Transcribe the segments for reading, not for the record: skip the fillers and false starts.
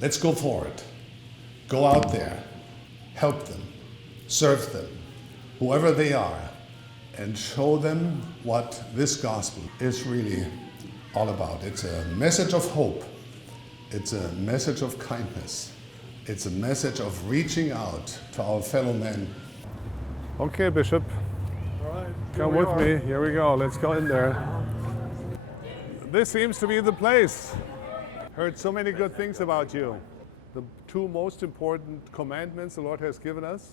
Let's go for it. Go out there, help them, serve them, whoever they are, and show them what this gospel is really all about. It's a message of hope. It's a message of kindness. It's a message of reaching out to our fellow men. Okay, Bishop. All right. Come with me. Here we go. Let's go in there. This seems to be the place. Heard so many good things about you. The two most important commandments the Lord has given us,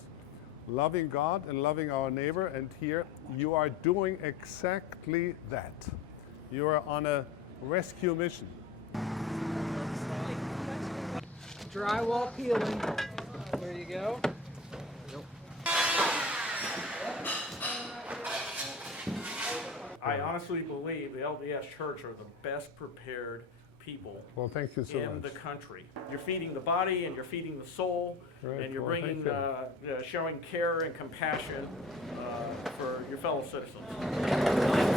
loving God and loving our neighbor. And here you are doing exactly that. You are on a rescue mission. Drywall peeling. There you go. I honestly believe the LDS Church are the best prepared people Well, thank you so in much. the country. You're feeding the body and you're feeding the soul, Right. and you're Well, bringing, thank showing care and compassion for your fellow citizens.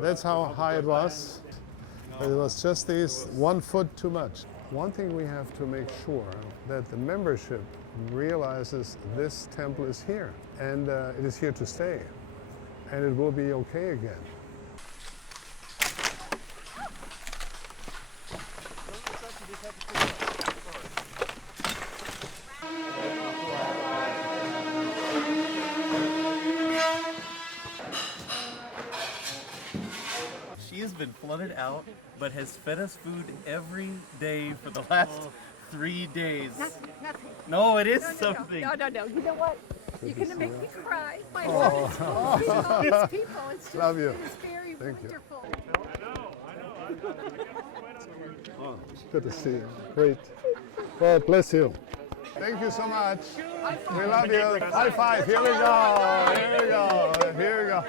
That's how high it was. It was just this 1 foot too much. One thing we have to make sure that the membership realizes this temple is here, and it is here to stay, and it will be okay again. She has been flooded out, but has fed us food every day for the last 3 days. Nothing. No, it is No. something. No. You know what? You're going to make me cry. My heart is full of all these people. It's just, Love you. It's very Thank you. wonderful. Good to see you. Great. God bless you. Thank you so much. We love you. High five. Here we go. Here we go. Here we go.